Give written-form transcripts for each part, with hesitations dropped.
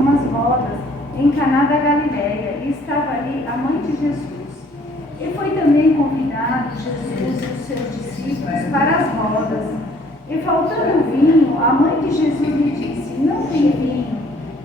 umas bodas em Caná da Galileia, e estava ali a mãe de Jesus. E foi também convidado Jesus e os seus discípulos para as bodas. E faltando vinho, a mãe de Jesus lhe disse: não tem vinho.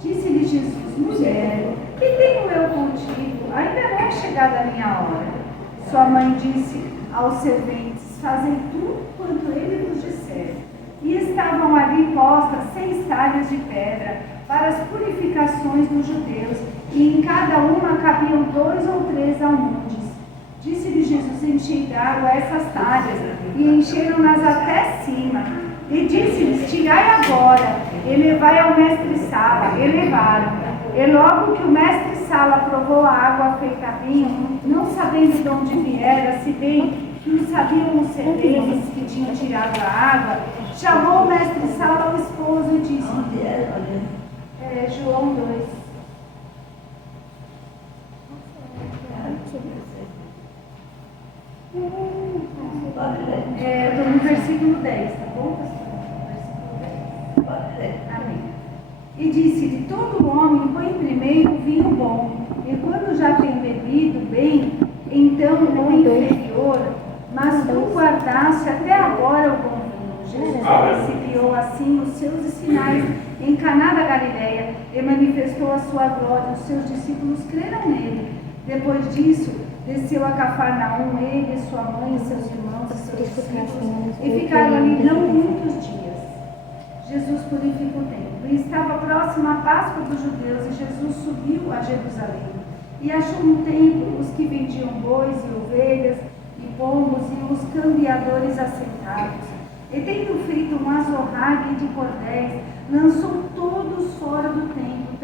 Disse-lhe Jesus: mulher, que tenho eu contigo? Ainda não é chegada a minha hora. Sua mãe disse aos serventes: fazei tudo quanto ele vos disser. E estavam ali postas 6 talhas de pedra para as purificações dos judeus, e em cada uma cabiam 2 ou 3 almudes. Disse-lhe Jesus: enchei d'água essas talhas, e encheram-nas até cima. E disse-lhes: tirai agora, e levai ao mestre-sala. E levaram. E logo que o mestre-sala provou a água feita vinho, não sabendo de onde viera, se bem que o sabiam os serventes que tinham tirado a água, chamou o mestre-sala ao esposo e disse: Onde é? João 2. Estou no versículo 10, tá bom, pastor? Versículo 10. Amém. E disse-lhe: todo homem põe primeiro o vinho bom, e quando já tem bebido bem, então o inferior, mas tu guardaste até agora o bom vinho. Jesus principiou assim os seus sinais em Caná da Galileia e manifestou a sua glória. Os seus discípulos creram nele. Depois disso, desceu a Cafarnaum, ele, sua mãe, seus irmãos e seus discípulos, e ficaram ali não muitos dias. Jesus purifica o templo. E estava próxima a Páscoa dos judeus, e Jesus subiu a Jerusalém. E achou no templo os que vendiam bois e ovelhas e pombos e os cambiadores assentados. E tendo feito um azorrague de cordéis, lançou todos fora do templo,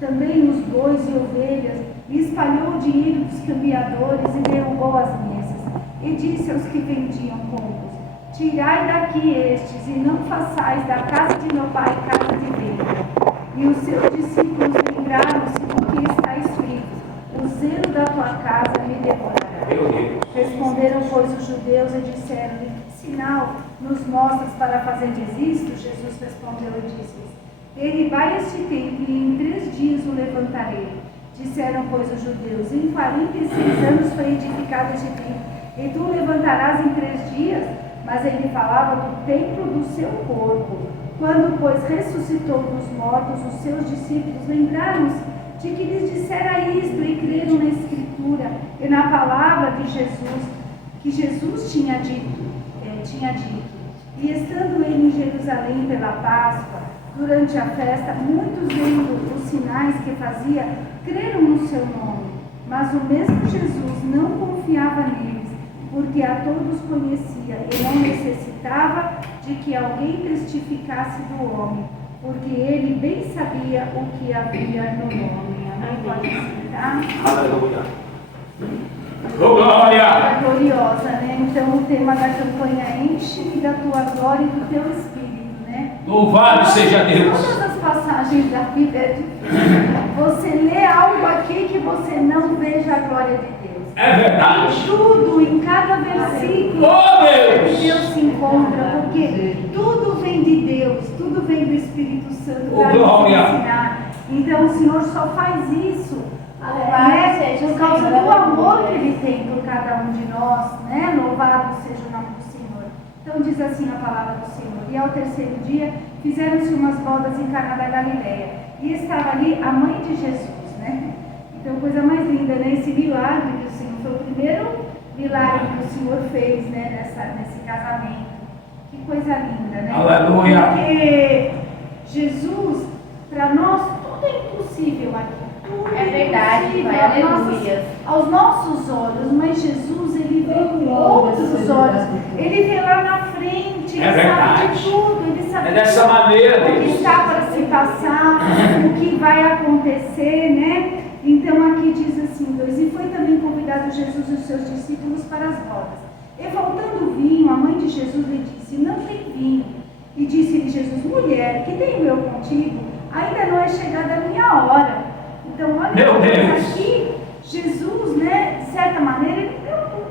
também os bois e ovelhas, e espalhou o dinheiro dos cambiadores e derrubou as mesas. E disse aos que vendiam pombos: tirai daqui estes, e não façais da casa de meu pai casa de venda. E os seus discípulos lembraram-se do que está escrito: o zelo da tua casa me devorará. Responderam, pois, os judeus e disseram-lhe: que sinal nos mostras para fazeres isto? Jesus respondeu e disse-lhes: derribai este templo, e em 3 dias o levantarei. Disseram, pois, os judeus: em 46 anos foi edificado este templo, e tu o levantarás em 3 dias? Mas ele falava do templo do seu corpo. Quando, pois, ressuscitou dos mortos, os seus discípulos lembraram-se de que lhes dissera isto, e creram na Escritura e na palavra de Jesus, que Jesus tinha dito. E estando ele em Jerusalém pela Páscoa, durante a festa, muitos vendo os sinais que fazia, creram no seu nome. Mas o mesmo Jesus não confiava neles, porque a todos conhecia e não necessitava de que alguém testificasse do homem, porque ele bem sabia o que havia no nome. Amém? Pode sentar. Aleluia. Glória! Gloriosa, né? Então o tema da campanha: enche-me da tua glória e do teu Espírito, né? Louvado seja Deus! Todas as passagens da Bíblia é difícil. Você lê algo aqui que você não veja a glória de Deus. É verdade! Tudo, em cada versículo, Oh, Deus! Deus se encontra, porque tudo vem de Deus, tudo vem do Espírito Santo para nos ensinar. Então o Senhor só faz isso por causa do amor que Ele tem por cada um de nós, né? Louvado seja o nome do Senhor. Então diz assim a palavra do Senhor: e ao 3º dia fizeram-se umas bodas em Caná da Galileia, e estava ali a mãe de Jesus, né? Então, coisa mais linda, né? Esse milagre que o Senhor foi o primeiro milagre que o Senhor fez, né? Nesse casamento. Que coisa linda, né? Aleluia! Porque Jesus, para nós, tudo é impossível aqui. Tudo É verdade, Pai, aleluia. Aos nossos olhos, mas Jesus, Ele vê com outros olhos. Ele vê lá na frente, Ele sabe de tudo, Ele sabe é dessa maneira, o que Deus. está para se passar, o que vai acontecer, né? Então aqui diz assim, 2: e foi também convidado Jesus e os seus discípulos para as bodas. E faltando vinho, a mãe de Jesus lhe disse: não tem vinho. E disse-lhe Jesus: mulher, que tenho eu contigo? Ainda não é chegada a minha hora. Então olha, meu Deus, aqui Jesus, né, de certa maneira, ele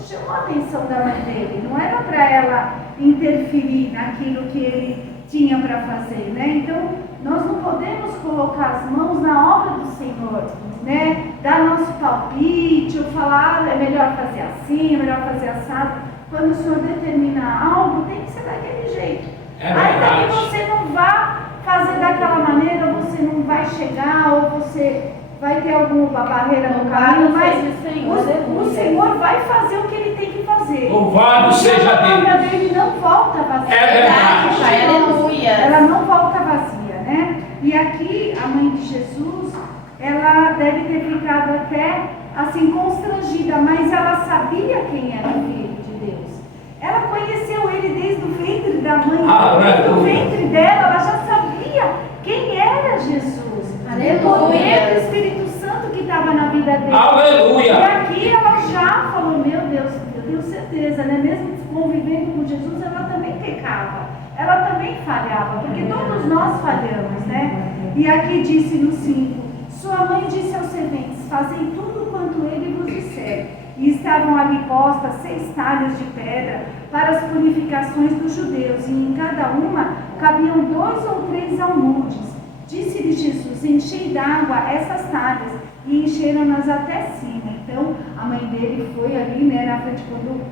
chamou a atenção da mãe dele. Não era para ela interferir naquilo que ele tinha para fazer, né? Então nós não podemos colocar as mãos na obra do Senhor, né? Dar nosso palpite, ou falar, é melhor fazer assim, é melhor fazer assado. Quando o Senhor determina algo, tem que ser daquele jeito. É Ainda verdade. que você não vá fazer daquela maneira, você não vai chegar, ou você vai ter alguma barreira no caminho, mas o Senhor vai fazer o que Ele tem que fazer. Louvado seja a palavra Deus. dele não volta vazia. É verdade, Pai, aleluia. Ela não volta vazia, né? E aqui, a mãe de Jesus, ela deve ter ficado até assim constrangida, mas ela sabia quem era o Filho de Deus. Ela conheceu ele desde o ventre da mãe, desde o ventre dela, ela já sabia quem era Jesus. Aleluia. O poder do Espírito Santo que estava na vida dele. Aleluia. E aqui ela já falou, meu Deus, eu tenho certeza, né? Mesmo convivendo com Jesus, ela também pecava. Ela também falhava, porque todos nós falhamos, né? E aqui disse no 5, sua mãe disse aos serventes, fazei tudo quanto ele vos disser. E estavam ali postas 6 talhas de pedra para as purificações dos judeus, e em cada uma cabiam 2 ou 3 almudes. Disse-lhe Jesus, enchei d'água essas talhas, e encheram-nas até cima. Então, a mãe dele foi ali, né, na frente, quando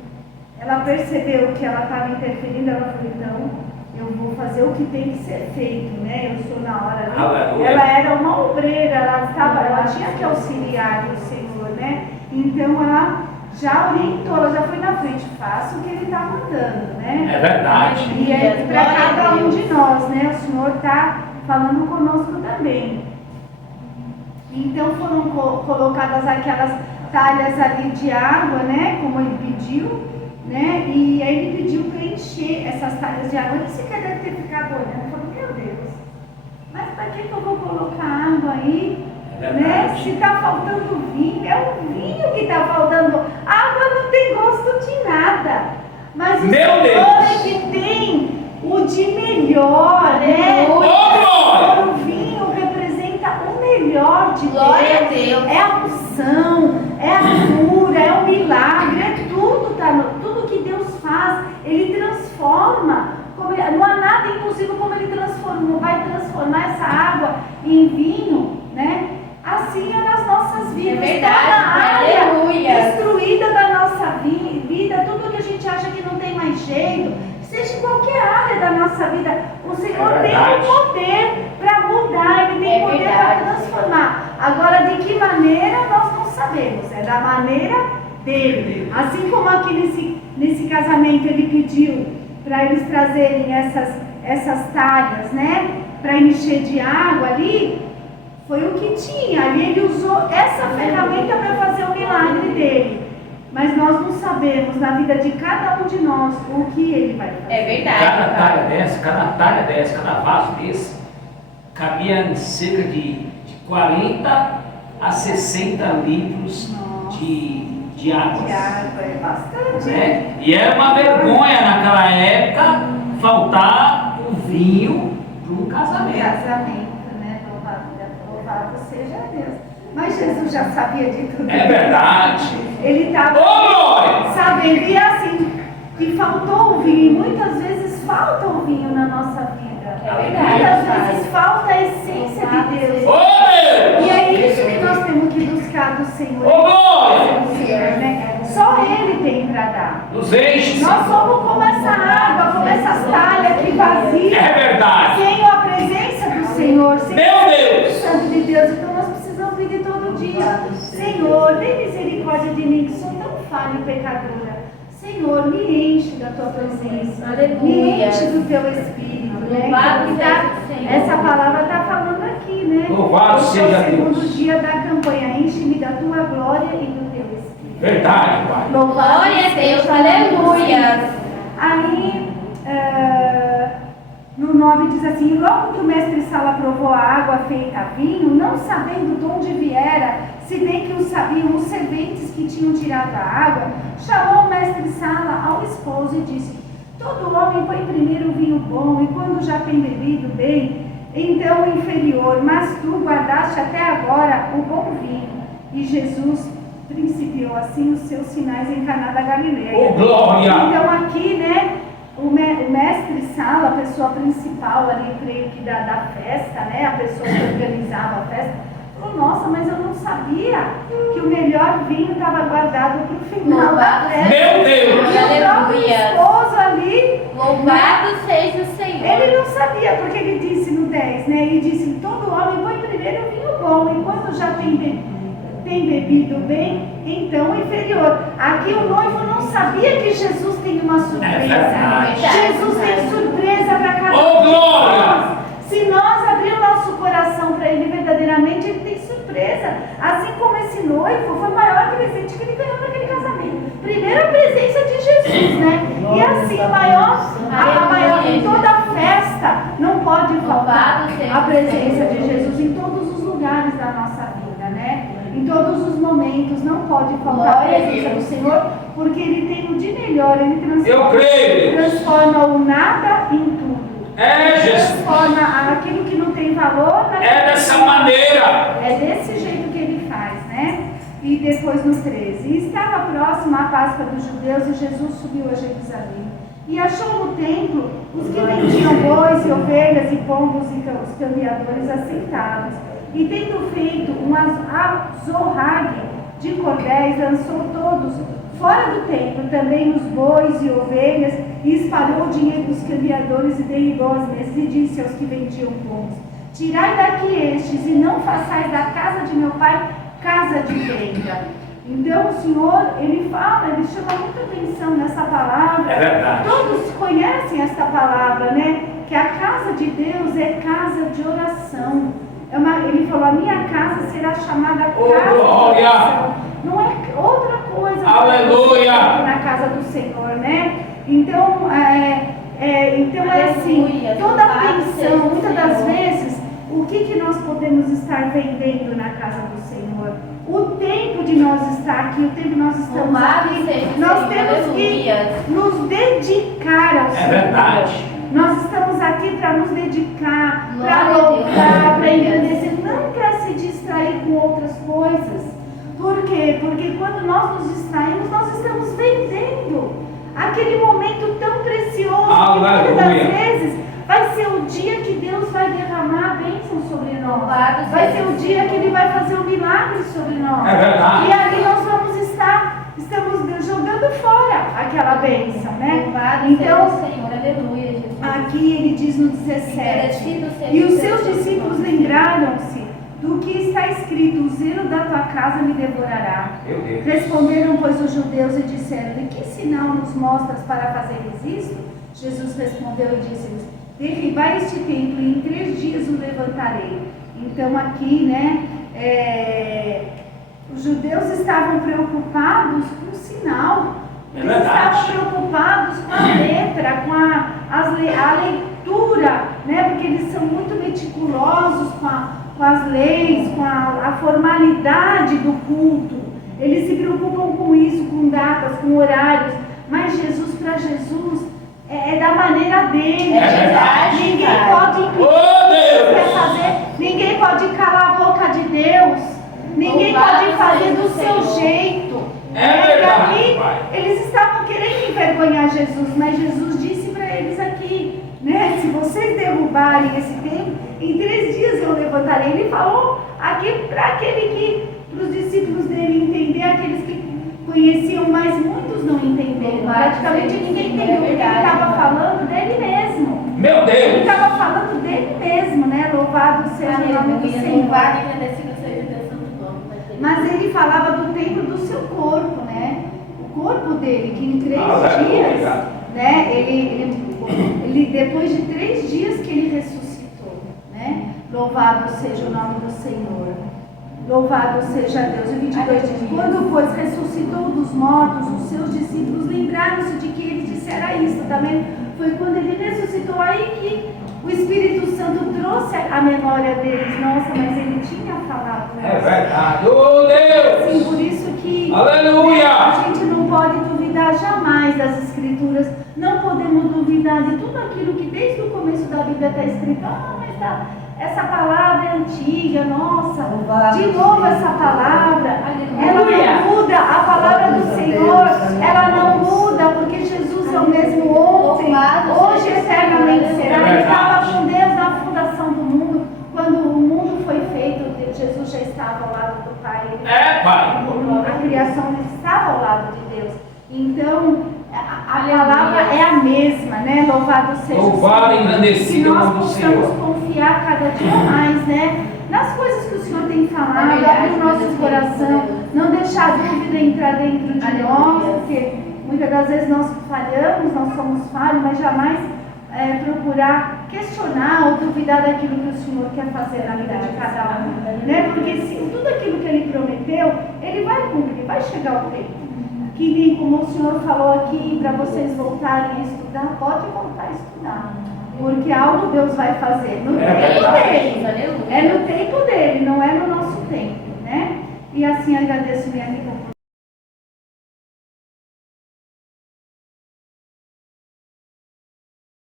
ela percebeu que ela estava interferindo, ela falou, então, eu vou fazer o que tem que ser feito, né, eu sou na hora ali. Aleluia. Ela era uma obreira, ela tinha que auxiliar o Senhor, né, então ela já orientou, ela já foi na frente, faça o que ele está mandando, né. É verdade. E é para cada um de nós, né, o Senhor está falando conosco também. Então foram colocadas aquelas talhas ali de água, né, como ele pediu, né, e aí ele pediu para encher essas talhas de água. Ele sequer deve ter ficado olhando, falou, meu Deus, mas para que eu vou colocar água aí, né, se está faltando vinho, é o vinho que está faltando, a água não tem gosto de nada, mas o Senhor é que tem o de melhor, né? O vinho representa o melhor de Deus. Glória a Deus. É a unção, é a cura, é o milagre, é tudo, tudo que Deus faz, Ele transforma. Não há nada impossível como Ele transformou, vai transformar essa água em vinho, né? Assim é nas nossas vidas. É verdade, toda área aleluia. destruída da nossa vida, tudo que a gente acha que não tem mais jeito, seja em qualquer área da nossa vida, o Senhor tem o poder para mudar, Ele tem o poder para transformar. Agora, de que maneira nós não sabemos, é da maneira dele. Assim como aqui nesse casamento ele pediu para eles trazerem essas talhas, né, para encher de água ali, foi o que tinha. Ali ele usou essa ferramenta para fazer o milagre dele. Mas nós não sabemos na vida de cada um de nós o que ele vai fazer. É verdade. Cada talha dessa, cada vaso desse, cabia em cerca de 40 a 60 litros de água. De água, é bastante. Né? E era uma vergonha naquela época faltar o vinho para um casamento. Casamento, né? Louvado seja Deus. Mas Jesus já sabia de tudo. É verdade. Ele estava sabendo, e assim, que faltou o vinho. Muitas vezes falta o vinho na nossa vida. É verdade. Muitas vezes falta a essência de Deus. Deus! E é isso que nós temos que buscar do Senhor. Né? Só Ele tem para dar. Nos enche. Nós somos como essa água, como essas talhas que vaziam. É verdade. Sem a presença do Senhor, sem Meu o Deus! Espírito Santo de Deus. Então nós precisamos pedir todo dia: Senhor, tem misericórdia de mim, que sou tão falha e pecadora. Senhor, me enche da tua presença. Aleluia. Me enche do teu Espírito. Né? Louvado Então, seja o Senhor. essa palavra está falando aqui, né? Louvado Esse seja é o segundo Deus. dia da campanha. Enche-me da tua glória e do teu Espírito. Verdade, Pai. Louvado Glória a Deus, seja aleluia. Aí, no 9 diz assim: logo que o mestre Sala provou a água feita vinho, não sabendo de onde viera, se bem que o sabiam os serventes que tinham tirado a água, chamou o mestre Sala ao esposo e disse: todo homem põe primeiro o vinho bom, e quando já tem bebido bem, então o inferior, mas tu guardaste até agora o bom vinho. E Jesus principiou assim os seus sinais em Caná da Galileia. Oh, glória! Então aqui, né, o mestre-sala, a pessoa principal ali, eu creio que da festa, né? A pessoa que organizava a festa, falou, nossa, mas eu não sabia que o melhor vinho estava guardado para o final da festa. Meu Deus! E o próprio esposo ali, Louvado seja o Senhor. ele não sabia, porque ele disse no 10, né? Ele disse, todo homem põe primeiro o vinho bom, e quando já tem bebido bem, então o inferior. Aqui o noivo não sabia que Jesus tem uma surpresa. Jesus tem surpresa para cada um de nós. Se nós abrir o nosso coração para Ele verdadeiramente, Ele tem surpresa. Assim como esse noivo foi o maior presente que ele ganhou naquele casamento. Primeiro a presença de Jesus, né? E assim a maior em toda a festa não pode faltar a presença de Jesus em todos os lugares da nossa vida, né? Em todos os momentos não pode faltar a presença do Senhor, porque Ele tem o de melhor, Ele transforma o nada em tudo. Transforma aquilo que não tem valor. É dessa maneira. É desse jeito que Ele faz, né? E depois no 13. E estava próxima a Páscoa dos judeus e Jesus subiu a Jerusalém. E achou no templo os que vendiam bois e ovelhas e pombos e os cambiadores assentados. E tendo feito um azorrague de cordéis, lançou todos fora do templo, também os bois e ovelhas, e espalhou o dinheiro dos cambiadores e derribou as mesas, e disse aos que vendiam pombos, tirai daqui estes, e não façais da casa de meu pai casa de venda. Então o Senhor, Ele fala, Ele chama muita atenção nessa palavra. É verdade. Todos conhecem esta palavra, né? Que a casa de Deus é casa de oração. Ele falou, a minha casa será chamada casa de oração. Não é outra coisa. Aleluia! Na casa do Senhor, né? Então, então é assim, toda a atenção, muitas das vezes, o que nós podemos estar vendendo na casa do Senhor? O tempo de nós estar aqui, o tempo que nós estamos aqui, nós temos que nos dedicar ao Senhor. É verdade. Nós estamos aqui para nos dedicar, para louvar, para engrandecer, não para se distrair com outras coisas. Por quê? Porque quando nós nos distraímos, nós estamos vendendo aquele momento tão precioso. Aleluia. Que muitas das vezes vai ser o dia que Deus vai derramar a bênção sobre nós. Vai ser o dia que Ele vai fazer um milagre sobre nós. É verdade. E ali nós vamos estamos jogando fora aquela bênção, né? Então, Senhor, aleluia, Jesus. Aqui Ele diz no 17, e os seus discípulos lembraram-se do que está escrito, o zelo da tua casa me devorará. Responderam, pois, os judeus e disseram-lhe, que sinal nos mostras para fazeres isto? Jesus respondeu e disse-lhes, derribai este templo e em 3 dias o levantarei. Então aqui, né, os judeus estavam preocupados com o sinal. Eles estavam preocupados com a letra, com a leitura, né? Porque eles são muito meticulosos com as leis, com a formalidade do culto. Eles se preocupam com isso, com datas, com horários. Mas Jesus, para Jesus, é da maneira dele. Ninguém pode impedir o que Deus quer fazer. Ninguém pode calar a boca de Deus. Ninguém pode fazer do seu jeito. E aqui, eles estavam querendo envergonhar Jesus, mas Jesus disse para eles aqui, né? Se vocês derrubarem esse templo, em 3 dias eu levantarei. Ele falou aqui para os discípulos dele entender, aqueles que conheciam, mas muitos não entenderam. Praticamente ninguém entendeu, porque ele estava falando dele mesmo. Meu Deus! Ele estava falando dele mesmo, né? Louvado seja o nome do Senhor. Mas ele falava do templo do seu corpo, né? O corpo dele, que em 3 dias, né? Ele depois de 3 dias que ele ressuscitou, né? Louvado seja o nome do Senhor. Louvado seja Deus. O 22 diz, quando pois ressuscitou dos mortos, os seus discípulos lembraram-se de que ele dissera isso, tá vendo? Foi quando ele ressuscitou aí que o Espírito Santo trouxe a memória deles. Nossa, mas ele tinha falado. É verdade. Oh Deus! Sim, por isso que aleluia! A gente não pode duvidar jamais das Escrituras. Não podemos duvidar de tudo aquilo que desde o começo da Bíblia está escrito. Mas essa palavra é antiga, nossa. De novo essa palavra. Ela não muda. A palavra do Senhor, ela não muda, porque Jesus é o mesmo ontem, hoje eternamente será. Ele estava verdade. com Deus na fundação do mundo. Quando o mundo foi feito, Jesus já estava ao lado do Pai. Pai. A criação estava ao lado de Deus. Então, a palavra é a mesma, né? Louvado seja o Louvado e Senhor. engrandecido Que o nós nome do possamos Senhor. confiar cada dia mais, né? Nas coisas que o Senhor tem falado, abrir o nosso coração, não deixar a dúvida entrar dentro de nós, porque muitas das vezes nós falhamos, nós somos falhos, mas jamais procurar questionar ou duvidar daquilo que o Senhor quer fazer na vida de cada um, né? Porque se tudo aquilo que Ele prometeu, Ele vai cumprir, vai chegar o tempo. Que nem como o Senhor falou aqui, para vocês voltarem a estudar, pode voltar a estudar. Porque algo Deus vai fazer no tempo dele. É no tempo dele, não é no nosso tempo, né? E assim agradeço minha amiga